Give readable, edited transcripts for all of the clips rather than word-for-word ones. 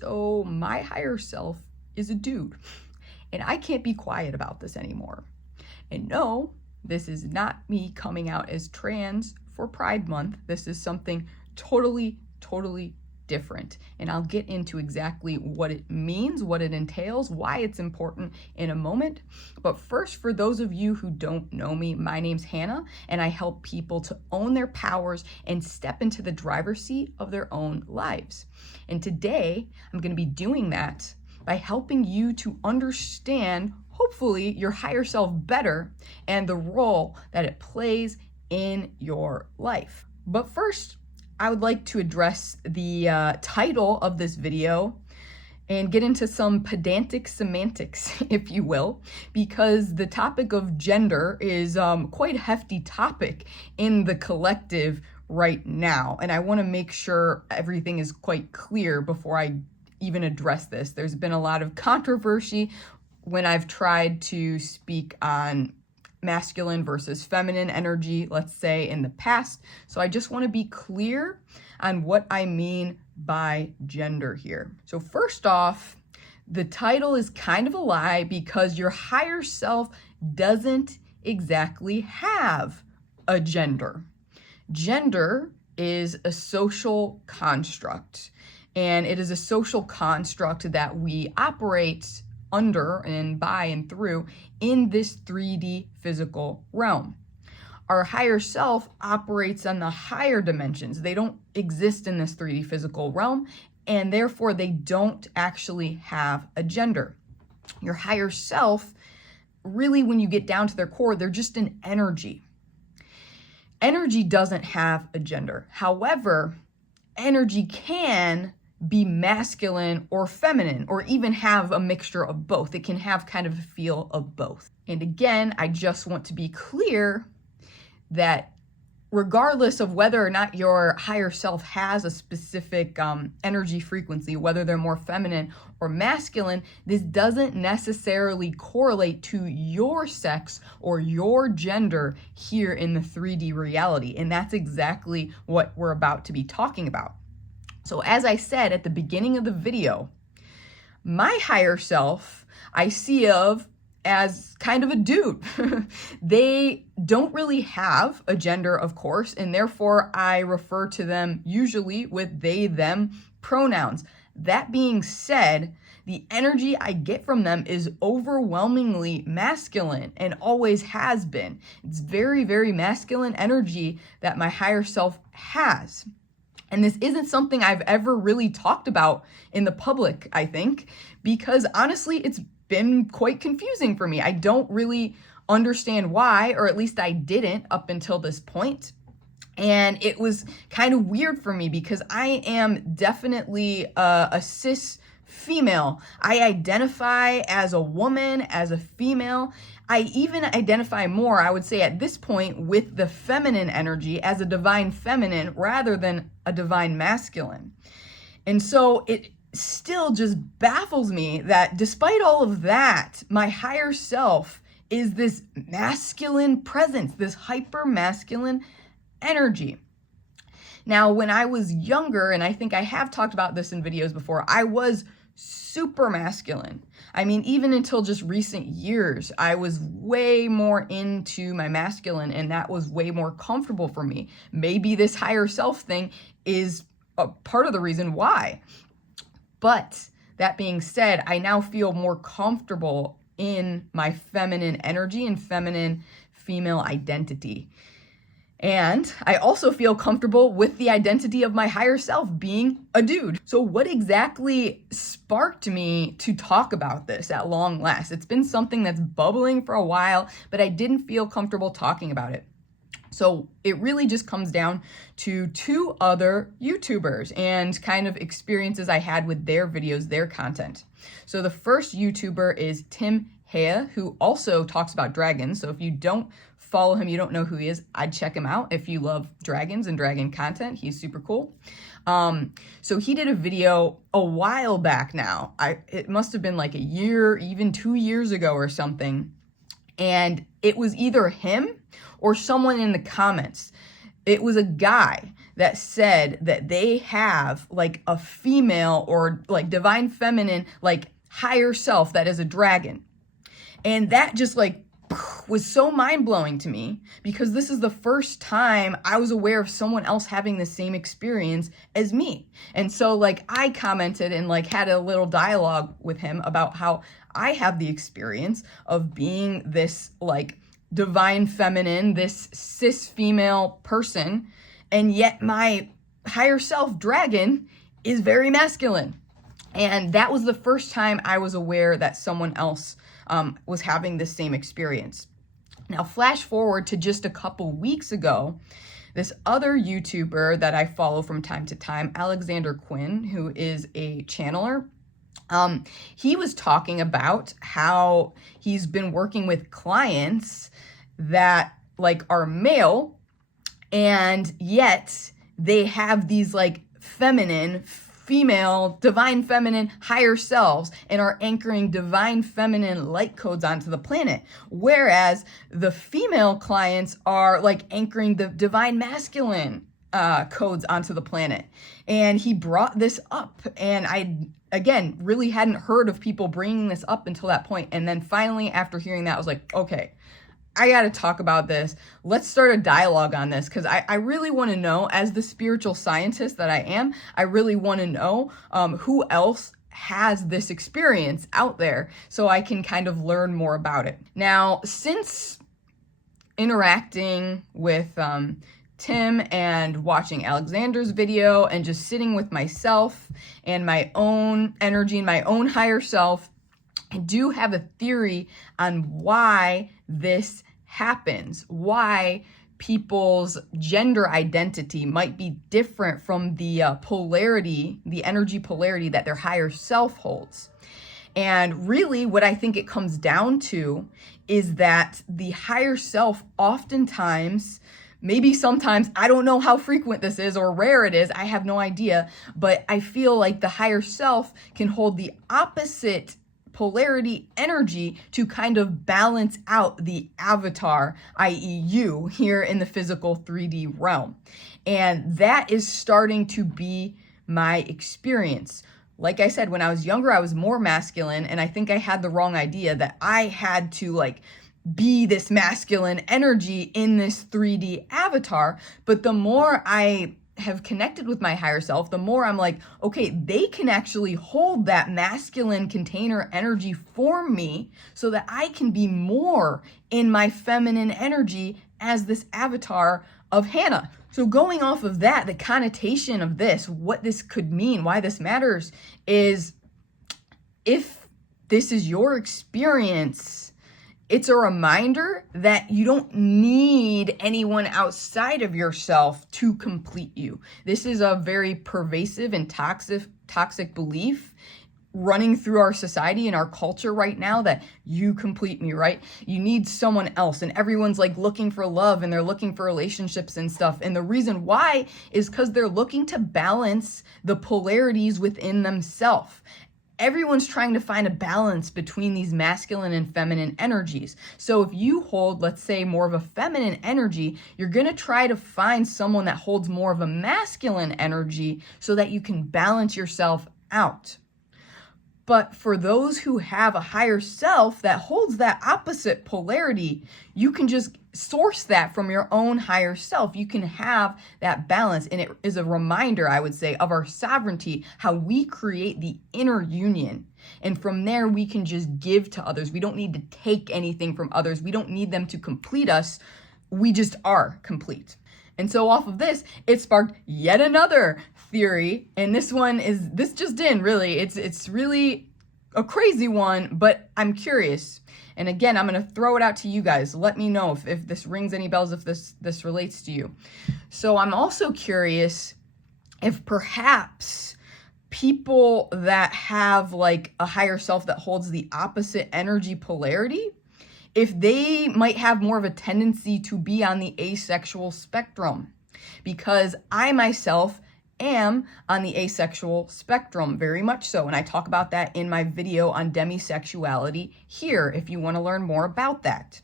So my higher self is a dude, and I can't be quiet about this anymore. And no, this is not me coming out as trans for Pride Month. This is something totally different. And I'll get into exactly what it means, what it entails, why it's important in a moment. But first, for those of you who don't know me, my name's Hannah, and I help people to own their powers and step into the driver's seat of their own lives. And today, I'm going to be doing that by helping you to understand, hopefully, your higher self better and the role that it plays in your life. But first, I would like to address the title of this video and get into some pedantic semantics, if you will, because the topic of gender is quite a hefty topic in the collective right now. And I want to make sure everything is quite clear before I even address this. There's been a lot of controversy when I've tried to speak on masculine versus feminine energy, let's say, in the past. So I just want to be clear on what I mean by gender here. So first off, the title is kind of a lie because your higher self doesn't exactly have a gender. Gender is a social construct, and it is a social construct that we operate under and by and through in this 3D physical realm. Our higher self operates on the higher dimensions. They don't exist in this 3D physical realm, and therefore they don't actually have a gender. Your higher self, really, when you get down to their core, they're just an energy. Energy doesn't have a gender. However, energy can be masculine or feminine, or even have a mixture of both. It can have kind of a feel of both. And again, I just want to be clear that regardless of whether or not your higher self has a specific energy frequency, whether they're more feminine or masculine, this doesn't necessarily correlate to your sex or your gender here in the 3D reality. And that's exactly what we're about to be talking about. So as I said at the beginning of the video, my higher self I see of as kind of a dude. They don't really have a gender, of course, and therefore I refer to them usually with they, them pronouns. That being said, the energy I get from them is overwhelmingly masculine and always has been. It's very masculine energy that my higher self has. And this isn't something I've ever really talked about in the public, I think, because honestly, it's been quite confusing for me. I don't really understand why, or at least I didn't up until this point. And it was kind of weird for me because I am definitely a cis female. I identify as a woman, as a female. I even identify more, I would say at this point, with the feminine energy as a divine feminine rather than a divine masculine. And so it still just baffles me that despite all of that, my higher self is this masculine presence, this hyper masculine energy. Now, when I was younger, and I think I have talked about this in videos before, I was super masculine. I mean, even until just recent years, I was way more into my masculine, and that was way more comfortable for me. Maybe this higher self thing is a part of the reason why. But that being said, I now feel more comfortable in my feminine energy and feminine female identity. And I also feel comfortable with the identity of my higher self being a dude. So what exactly sparked me to talk about this at long last? It's been something that's bubbling for a while, but I didn't feel comfortable talking about it. So it really just comes down to two other YouTubers and kind of experiences I had with their videos, their content. So the first YouTuber is Tim Hea, who also talks about dragons. So if you don't follow him, you don't know who he is, I'd check him out if you love dragons and dragon content. He's super cool. So he did a video a while back now. It must have been like a year, even 2 years ago or something. And it was either him or someone in the comments. It was a guy that said that they have like a female or like divine feminine, like higher self that is a dragon. And that just like was so mind-blowing to me, because this is the first time I was aware of someone else having the same experience as me. And so like I commented and like had a little dialogue with him about how I have the experience of being this like divine feminine, this cis female person, and yet my higher self dragon is very masculine. And that was the first time I was aware that someone else was having the same experience. Now, flash forward to just a couple weeks ago, this other YouTuber that I follow from time to time, Alexander Quinn, who is a channeler, he was talking about how he's been working with clients that like are male, and yet they have these like feminine, female, divine feminine, higher selves, and are anchoring divine feminine light codes onto the planet. Whereas the female clients are like anchoring the divine masculine codes onto the planet. And he brought this up, and I, again, really hadn't heard of people bringing this up until that point. And then finally, after hearing that, I was like, okay, I got to talk about this. Let's start a dialogue on this, because I really want to know, as the spiritual scientist that I am, I really want to know who else has this experience out there so I can kind of learn more about it. Now, since interacting with Tim and watching Alexander's video and just sitting with myself and my own energy and my own higher self, I do have a theory on why this happens, why people's gender identity might be different from the polarity, the energy polarity that their higher self holds. And really what I think it comes down to is that the higher self oftentimes, maybe sometimes, I don't know how frequent this is or rare it is, I have no idea, but I feel like the higher self can hold the opposite polarity energy to kind of balance out the avatar, i.e. you, here in the physical 3D realm. And that is starting to be my experience. Like I said, when I was younger, I was more masculine, and I think I had the wrong idea that I had to like be this masculine energy in this 3D avatar. But the more I have connected with my higher self, the more I'm like, okay, they can actually hold that masculine container energy for me so that I can be more in my feminine energy as this avatar of Hannah. So going off of that, the connotation of this, what this could mean, why this matters, is if this is your experience, it's a reminder that you don't need anyone outside of yourself to complete you. This is a very pervasive and toxic belief running through our society and our culture right now, that you complete me, right? You need someone else, and everyone's like looking for love and they're looking for relationships and stuff. And the reason why is because they're looking to balance the polarities within themselves. Everyone's trying to find a balance between these masculine and feminine energies. So if you hold, let's say, more of a feminine energy, you're going to try to find someone that holds more of a masculine energy so that you can balance yourself out. But for those who have a higher self that holds that opposite polarity, you can just source that from your own higher self. You can have that balance. And it is a reminder, I would say, of our sovereignty, how we create the inner union. And from there, we can just give to others. We don't need to take anything from others. We don't need them to complete us. We just are complete. And so off of this, it sparked yet another theory. And this just in, really. It's really a crazy one, but I'm curious. And again, I'm going to throw it out to you guys. Let me know if this rings any bells, if this relates to you. So I'm also curious if perhaps people that have like a higher self that holds the opposite energy polarity, if they might have more of a tendency to be on the asexual spectrum. Because I myself am on the asexual spectrum, very much so. And I talk about that in my video on demisexuality here, if you want to learn more about that.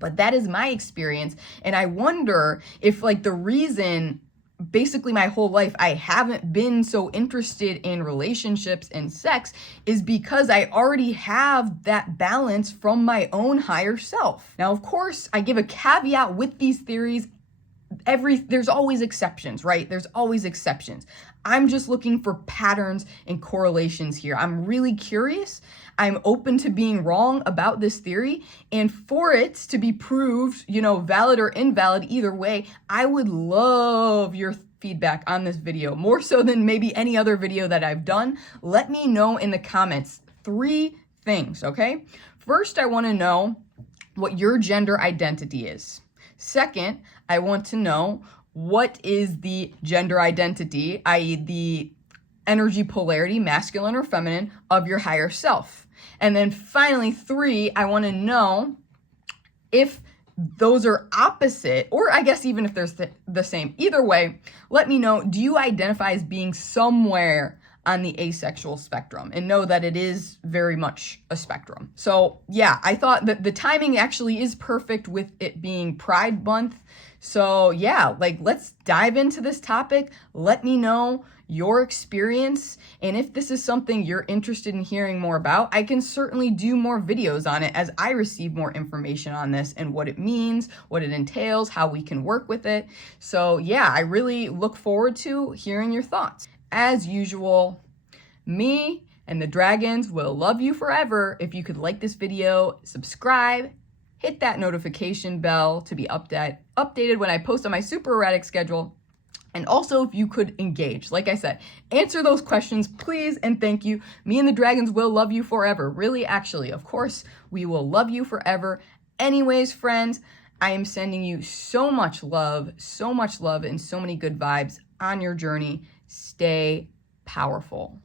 But that is my experience. And I wonder if like the reason basically my whole life I haven't been so interested in relationships and sex is because I already have that balance from my own higher self. Now, of course, I give a caveat with these theories. There's always exceptions, right? There's always exceptions. I'm just looking for patterns and correlations here. I'm really curious. I'm open to being wrong about this theory. And for it to be proved, valid or invalid, either way, I would love your feedback on this video, more so than maybe any other video that I've done. Let me know in the comments 3 things, okay? First, I want to know what your gender identity is. Second, I want to know what is the gender identity, i.e. the energy polarity, masculine or feminine, of your higher self. And then finally, 3, I want to know if those are opposite, or I guess even if they're the same. Either way, let me know, do you identify as being somewhere on the asexual spectrum? And know that it is very much a spectrum. So yeah, I thought that the timing actually is perfect with it being Pride Month. So yeah, let's dive into this topic. Let me know your experience, and if this is something you're interested in hearing more about, I can certainly do more videos on it as I receive more information on this and what it means, what it entails, how we can work with it. So yeah, I really look forward to hearing your thoughts. As usual, me and the dragons will love you forever. If you could like this video, subscribe, hit that notification bell to be updated when I post on my super erratic schedule. And also, if you could engage, like I said, answer those questions, please and thank you. Me and the dragons will love you forever. Really, actually, of course, we will love you forever. Anyways, friends, I am sending you so much love, and so many good vibes on your journey. Stay powerful.